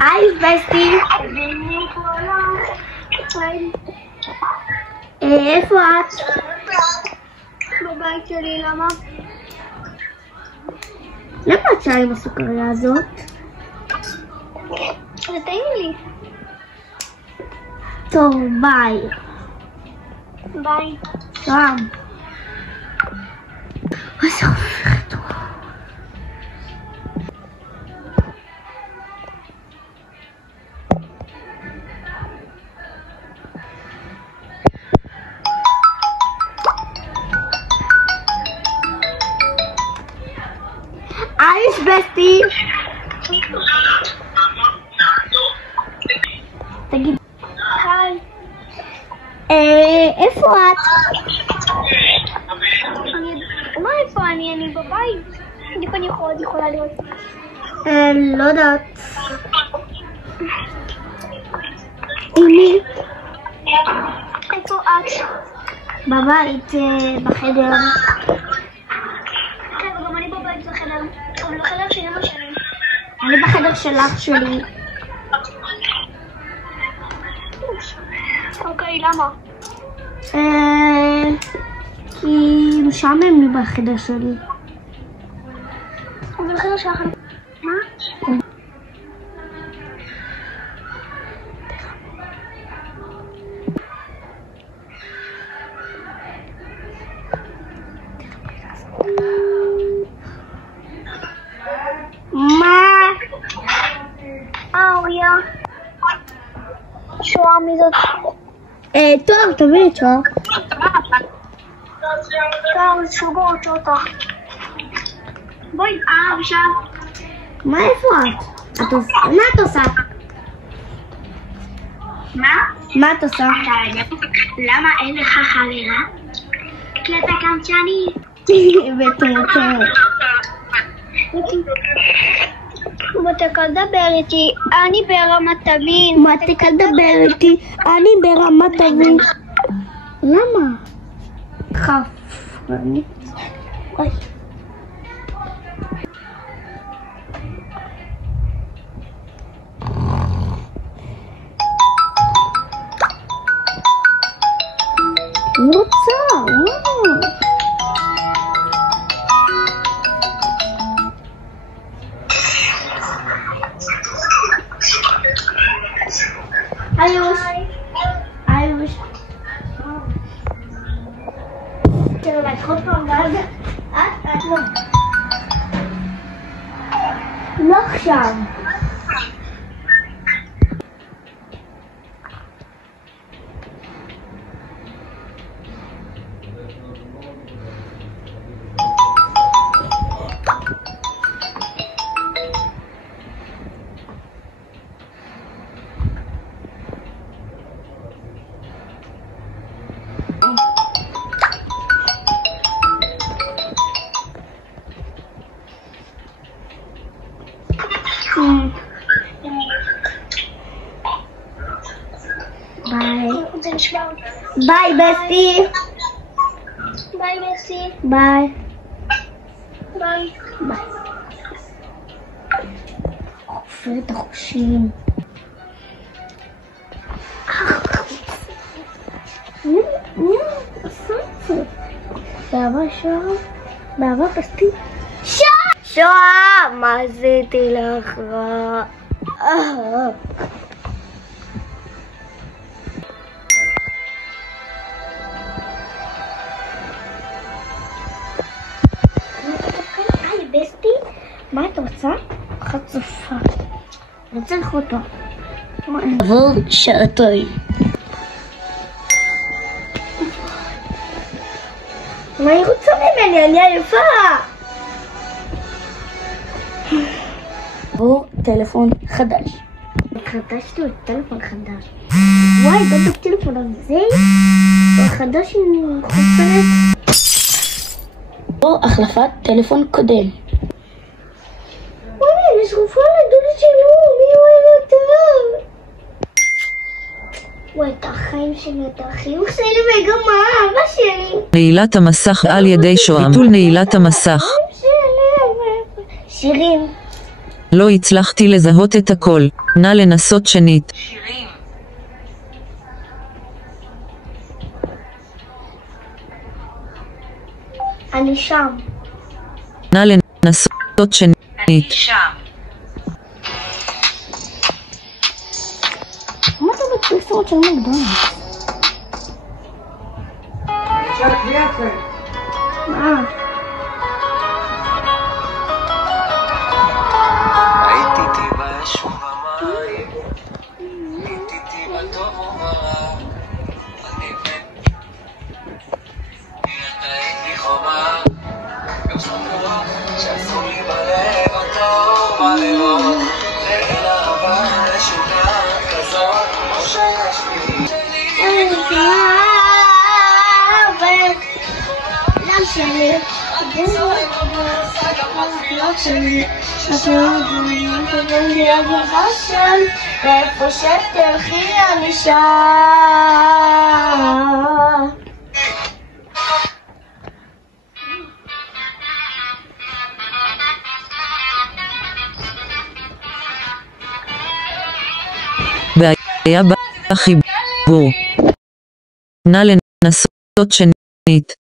היי בסטי. איפה את? בבית שלי, למה? למה את שעה עם הסוכריה הזאת? זה טעים לי. טוב, ביי. ביי. שם. איזה הופכת הוא. איש בסטי. תגיד. היי. איפה את? מה איפה אני? אני בבית. איפה אני יכולה להיות? לא יודעת. הנה. איפה את? בבית, בחדר. כן, גם אני בבית בחדר. אבל בחדר של אמא שלי. אני בחדר של אח שלי. אוקיי, למה? כי משעמם לי בחדר שלי. אבל בחדר שלך... מה? מה? אוריה. שואה מי זאת? טוב, תביא את שואה. טוב, שובו אותה. בואי, עכשיו. מה איפה את? מה את עושה? מה את עושה? למה אין לך חברה? כי אתה קמצ'ני. בטוח. מתקה לדבר איתי, אני ברמת אביב. מתקה לדבר איתי, אני ברמת אביב. למה? חפרנית. אוי. רוצה, איוש. תראו, להתחות פעם ואז את לא. לא עכשיו. ביי בסטי. ביי מסי. ביי. ביי. ביי. חופרת החושים. באהבה שואה. באהבה בסטי. שואה! מה עשיתי לך רע? בסטי, מה את רוצה? חצופה. אני צריך אותו. עבור שעתיים. מה היא רוצה ממני? אני עייפה. עבור טלפון חדש. חדשתי לו טלפון חדש. וואי, בדיוק טלפון הזה? החדש עם חופרת. או החלפת טלפון קודם. וואי, נשרפה לדודה שלו, מי אוהב אותה? וואי, את החיים שלי, את החיוך שלי וגם אבא שלי. נעילת המסך על ידי שוהם. ביטול נעילת המסך. שירים. לא הצלחתי לזהות את הכל. נא לנסות שנית. שירים. אני שם. נא לנסות שנית. אני שם. מה אתה בפרסומות של מקדונלדס? מה? היית איתי באש ובמים, היית איתי בטוב וברע, אני מת, אתה הייתי חומה, גם שמוע שעשו לי בלב אותו בלילות, ליל אהבה משוגע כזאת, כמו שיש לי. לא שלי, לא שלי, ואיפה שתלכי אני שם. בעיה בחיבור. נא לנסות שנית.